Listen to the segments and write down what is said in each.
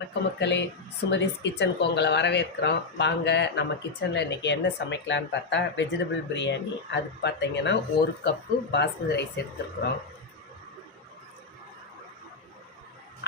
வணக்கம் மக்களே, சுமதிஸ் கிச்சனுக்கு உங்களை வரவேற்கிறோம். வாங்க நம்ம கிச்சனில் இன்றைக்கி என்ன சமைக்கலான்னு பார்த்தா வெஜிடபிள் பிரியாணி. அதுக்கு பார்த்தீங்கன்னா 1 கப்பு பாஸ்மதி ரைஸ் எடுத்துருக்குறோம்.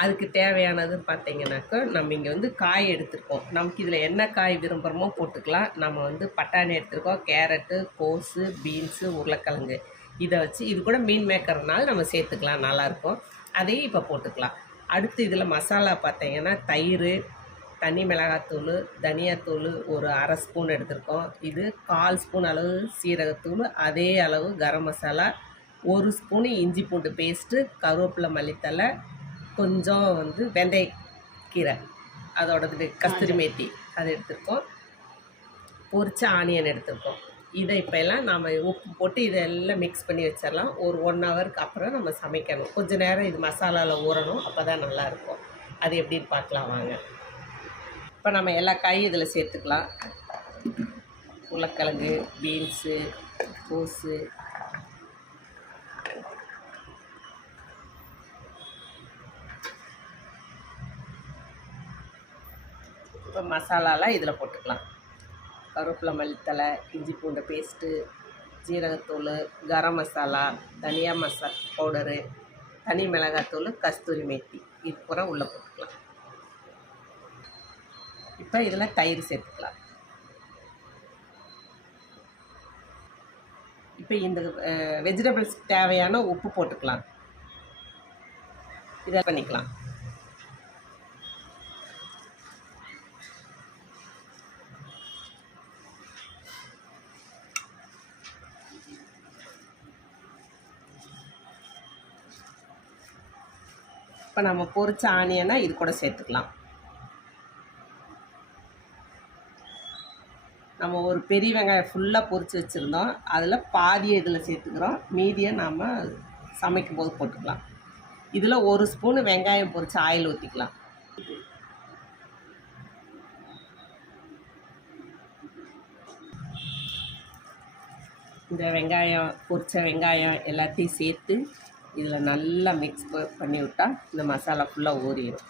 அதுக்கு தேவையானதுன்னு பார்த்தீங்கன்னாக்கா நம்ம இங்கே வந்து காய் எடுத்துருக்கோம். நமக்கு இதில் என்ன காய் விரும்புகிறோமோ போட்டுக்கலாம். நம்ம வந்து பட்டாணி எடுத்துருக்கோம், கேரட்டு, கோஸு, பீன்ஸு, உருளைக்கிழங்கு. இதை வச்சு இது கூட மீன் மேக்கர்னால நம்ம சேர்த்துக்கலாம், நல்லாயிருக்கும். அதையும் இப்போ போட்டுக்கலாம். அடுத்து இதில் மசாலா பார்த்தீங்கன்னா தயிர், தனி மிளகாத்தூள், தனியாத்தூள் ஒரு 1/2 ஸ்பூன் எடுத்திருக்கோம். இது 1/4 ஸ்பூன் அளவு சீரகத்தூள், அதே அளவு கரம் மசாலா, 1 ஸ்பூனு இஞ்சி பூண்டு பேஸ்ட்டு, கருவேப்பிலை, மல்லித்தலை, கொஞ்சம் வந்து வெந்தயக்கீரை, அதோடது கஸ்தூரி மேத்தி அது எடுத்திருக்கோம். பொரிச்ச ஆனியன் எடுத்திருக்கோம். இதை இப்போ எல்லாம் நாம் உப்பு போட்டு இதெல்லாம் மிக்ஸ் பண்ணி வச்சிடலாம். ஒரு 1 ஹவருக்கு அப்புறம் நம்ம சமைக்கணும். கொஞ்சம் நேரம் இது மசாலாவில் ஊறணும், அப்போ தான் நல்லாயிருக்கும். அது எப்படின்னு பார்க்கலாம் வாங்க. இப்போ நம்ம எல்லா காயும் இதில் சேர்த்துக்கலாம். உருளைக்கிழங்கு, பீன்ஸு, கோஸு, இப்போ மசாலாலாம் இதில் போட்டுக்கலாம். கருவேப்பிலை, மல்லித்தலை, இஞ்சி பூண்டு பேஸ்ட்டு, ஜீரகத்தூள், கரம் மசாலா, தனியா பவுடரு, தனி மிளகாத்தூள், கஸ்தூரி மேத்தி, இது பூரா உள்ளே போட்டுக்கலாம். இப்போ இதில் தயிர் சேர்த்துக்கலாம். இப்போ இந்த வெஜிடபிள்ஸ் தேவையான உப்பு போட்டுக்கலாம். இதை பண்ணிக்கலாம். இப்போ நம்ம பொரிச்ச ஆனியனை இது கூட சேர்த்துக்கலாம். நம்ம ஒரு பெரிய வெங்காயம் ஃபுல்லாக பொரித்து வச்சுருந்தோம், அதில் பாதியை இதில் சேர்த்துக்கிறோம், மீதியை நாம் சமைக்கும் போது போட்டுக்கலாம். இதில் 1 ஸ்பூனு வெங்காயம் பொரித்து ஆயில் ஊற்றிக்கலாம். இந்த வெங்காயம், பொரிச்ச வெங்காயம் எல்லாத்தையும் சேர்த்து இதில் நல்லா மிக்ஸ் பண்ணி விட்டால் இந்த மசாலா ஃபுல்லாக ஊறிடும்.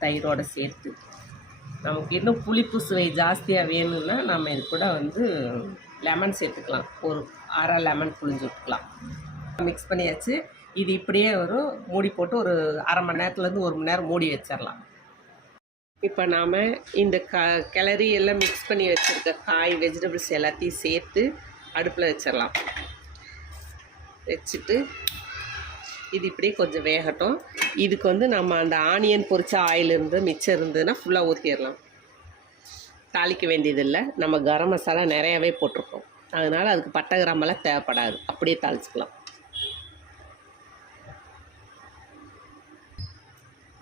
தயிரோடு சேர்த்து நமக்கு இன்னும் புளிப்பு சுவை ஜாஸ்தியாக வேணும்னா நம்ம இது கூட வந்து லெமன் சேர்த்துக்கலாம். ஒரு 1/2 லெமன் புளிஞ்சு விட்டுக்கலாம். மிக்ஸ் பண்ணியாச்சு. இது இப்படியே மூடி போட்டு ஒரு 1/2 மணி நேரத்துலேருந்து 1 மணி நேரம் மூடி வச்சிடலாம். இப்போ நாம் இந்த கிளறி எல்லாம் மிக்ஸ் பண்ணி வச்சுருக்க காய், வெஜிடபிள்ஸ் எல்லாத்தையும் சேர்த்து அடுப்பில் வச்சிடலாம். வச்சுட்டு இது இப்படியே கொஞ்சம் வேகட்டும். இதுக்கு வந்து நம்ம அந்த ஆனியன் பொரிச்ச ஆயில் இருந்து மிச்சம் இருந்ததுன்னா ஃபுல்லாக ஊற்றிடலாம். தாளிக்க வேண்டியதில்லை. நம்ம கரம் மசாலா நிறையாவே போட்டிருக்கோம், அதனால் அதுக்கு பட்டை கிராம்பெல்லாம் தேவைப்படாது. அப்படியே தாளிச்சிக்கலாம்.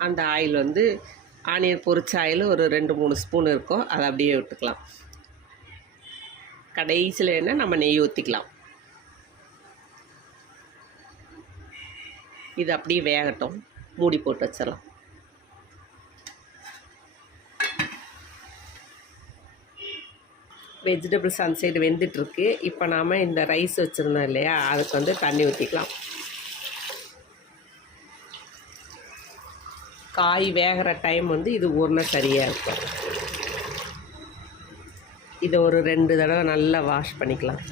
அந்த ஆயில் வந்து ஆனியன் பொரிச்ச ஆயில் ஒரு 2-3 ஸ்பூன் இருக்கும், அதை அப்படியே விட்டுக்கலாம். கடைசியில் என்ன நம்ம நெய் ஊற்றிக்கலாம். இது அப்படியே வேகட்டும், மூடி போட்டு வச்சிடலாம். வெஜிடபிள்ஸ் அந்த சைடு வெந்துட்டுருக்கு. இப்போ நாம் இந்த ரைஸ் வச்சுருந்தோம் இல்லையா, அதுக்கு வந்து தண்ணி ஊற்றிக்கலாம். காய் வேகிற டைம் வந்து இது ஊறினா சரியாக இருக்கும். இதை ஒரு 2 தடவை நல்லா வாஷ் பண்ணிக்கலாம்.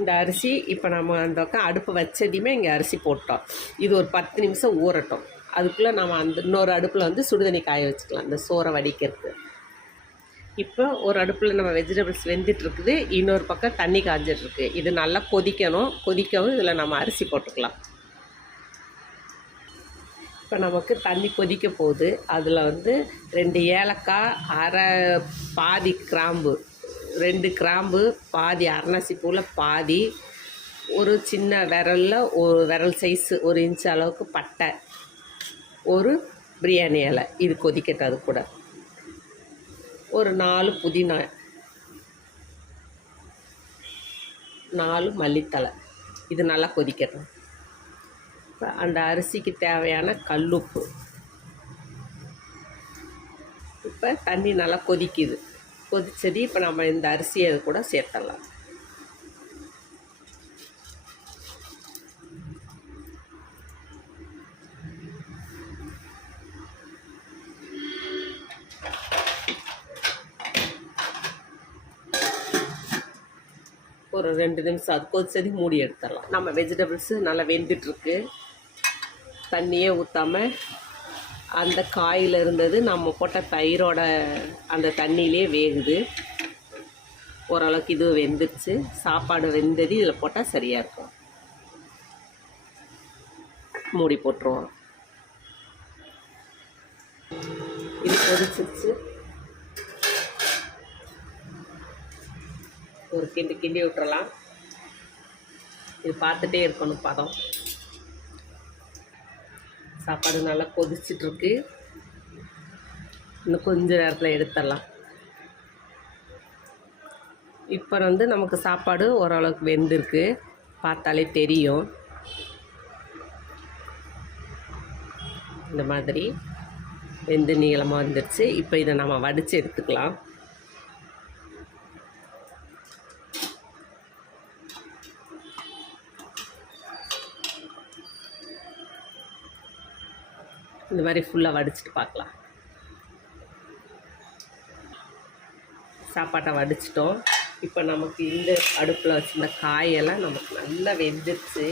இந்த அரிசி இப்போ நம்ம அந்த பக்கம் அடுப்பு வச்சதையுமே இங்கே அரிசி போட்டோம். இது ஒரு 10 நிமிஷம் ஊறட்டும். அதுக்குள்ளே நம்ம அந்த இன்னொரு அடுப்பில் வந்து சுடுதண்ணி காய வச்சுக்கலாம், இந்த சோறை வடிக்கிறதுக்கு. இப்போ ஒரு அடுப்பில் நம்ம வெஜிடபிள்ஸ் வெந்துட்டுருக்குது, இன்னொரு பக்கம் தண்ணி காஞ்சிட்ருக்கு. இது நல்லா கொதிக்கணும். கொதிக்கவும் இதில் நம்ம அரிசி போட்டுக்கலாம். இப்போ நமக்கு தண்ணி கொதிக்க போகுது. அதில் வந்து 2 ஏலக்காய், பாதி கிராம்பு, 2 கிராம்பு, பாதி அரணசி பூவில் பாதி, ஒரு சின்ன விரலில் ஒரு விரல் சைஸு 1 இன்ச் அளவுக்கு பட்டை, ஒரு பிரியாணி இலை, இது கொதிக்கட்டும். அது கூட ஒரு 4 புதினா, 4 மல்லித்தலை, இது நல்லா கொதிக்கட்டும். இப்போ அந்த அரிசிக்கு தேவையான கல்லுப்பு. இப்போ தண்ணி நல்லா கொதிக்குது. கொதிச்சது இப்போ நம்ம இந்த அரிசியை அது கூட சேர்த்துடலாம். ஒரு 2 நிமிஷம் அது கொதிச்சதி மூடி எடுத்துடலாம். நம்ம வெஜிடபிள்ஸு நல்லா வெந்துட்டுருக்கு. தண்ணியே ஊற்றாமல் அந்த காயில் இருந்தது நம்ம போட்ட தயிரோட அந்த தண்ணியிலே வேகுது. ஓரளவுக்கு இது வெந்துருச்சு. சாப்பாடு வெந்தது இதில் போட்டால் சரியாக இருக்கும். மூடி போட்டுருவோம். இது கொதிச்சிருச்சு. ஒரு கிண்டி விட்டுறலாம். இது பார்த்துட்டே இருக்கணும் பதம். சாப்பாடு நல்லா கொதிச்சிட்ருக்கு. இன்னும் கொஞ்ச நேரத்தில் எடுத்துடலாம். இப்போ வந்து நமக்கு சாப்பாடு ஓரளவுக்கு வெந்திருக்கு, பார்த்தாலே தெரியும். இந்த மாதிரி வெந்து நீளமாக வந்துடுச்சு. இப்போ இதை நம்ம வடித்து எடுத்துக்கலாம். இந்த மாதிரி ஃபுல்லாக வடிச்சிட்டு பார்க்கலாம். சாப்பாட்டை வடிச்சிட்டோம். இப்போ நமக்கு இந்த அடுப்பில் வச்சுருந்த காயெல்லாம் நமக்கு நல்லா வெந்துடுச்சு.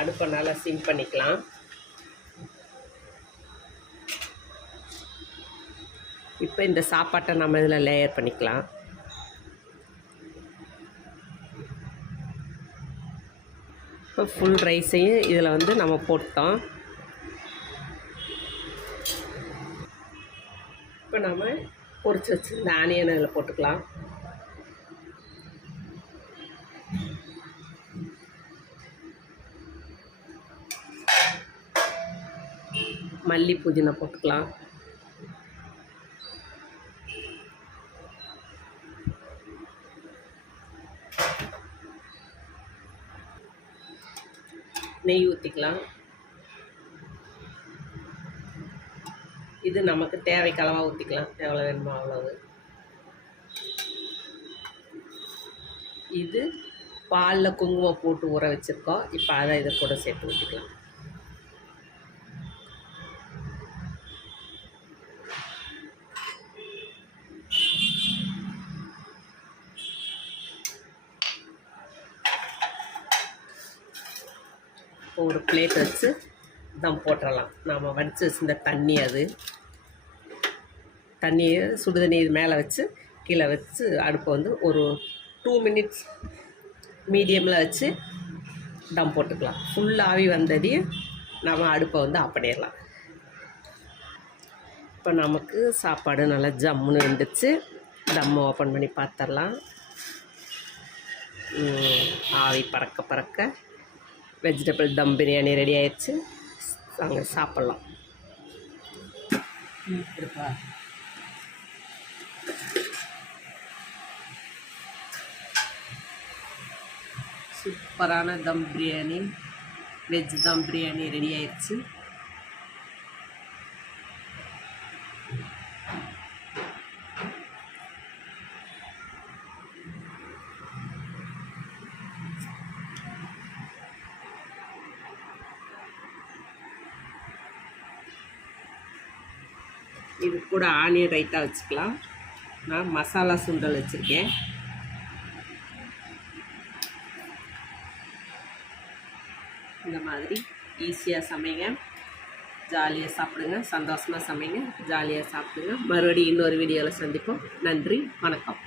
அடுப்பை நல்லா சிம் பண்ணிக்கலாம். இப்போ இந்த சாப்பாட்டை நம்ம இதில் லேயர் பண்ணிக்கலாம். இப்போ ஃபுல் ரைஸையும் இதில் வந்து நம்ம போட்டோம். இப்போ நம்ம பொரிச்சு வச்சு இந்த ஆனியன் இதில் போட்டுக்கலாம். மல்லி புதினா போட்டுக்கலாம். நெய் ஊற்றிக்கலாம். இது நமக்கு தேவைக்கு அளவாக ஊற்றிக்கலாம். எவ்வளோ வேணுமோ அவ்வளவு. இது பாலில் குங்குமம் போட்டு ஊற வச்சுருக்கோம். இப்போ அதை இதை கூட சேர்த்து ஊற்றிக்கலாம். ஒரு பிளேட் வச்சு தம் போட்டுடலாம். நாம் வடித்து வச்சுருந்த தண்ணி, அது தண்ணியை சுடுதண்ணி இது மேலே வச்சு கீழே வச்சு அடுப்பை வந்து ஒரு 2 மினிட்ஸ் மீடியமில் வச்சு தம் போட்டுக்கலாம். ஃபுல் ஆவி வந்ததையும் நம்ம அடுப்பை வந்து ஆஃப் பண்ணிடலாம். இப்போ நமக்கு சாப்பாடு நல்லா ஜம்முன்னு வந்துச்சு. தம்மை ஓப்பன் பண்ணி பார்த்துடலாம். ஆவி பறக்க பறக்க வெஜிடபிள் தம் பிரியாணி ரெடி ஆயிடுச்சு. வாங்க சாப்பிட்லாம். சூப்பரான தம் பிரியாணி, வெஜ் தம் பிரியாணி ரெடி ஆயிடுச்சு. இது கூட ஆனியன் ரைத்தா வச்சுக்கலாம். நான் மசாலா சுண்டல் வச்சுருக்கேன். இந்த மாதிரி ஈஸியாக சமைங்க, ஜாலியாக சாப்பிடுங்க, சந்தோஷமாக சமைங்க, ஜாலியாக சாப்பிடுங்க. மறுபடியும் இன்னொரு வீடியோவில் சந்திப்போம். நன்றி, வணக்கம்.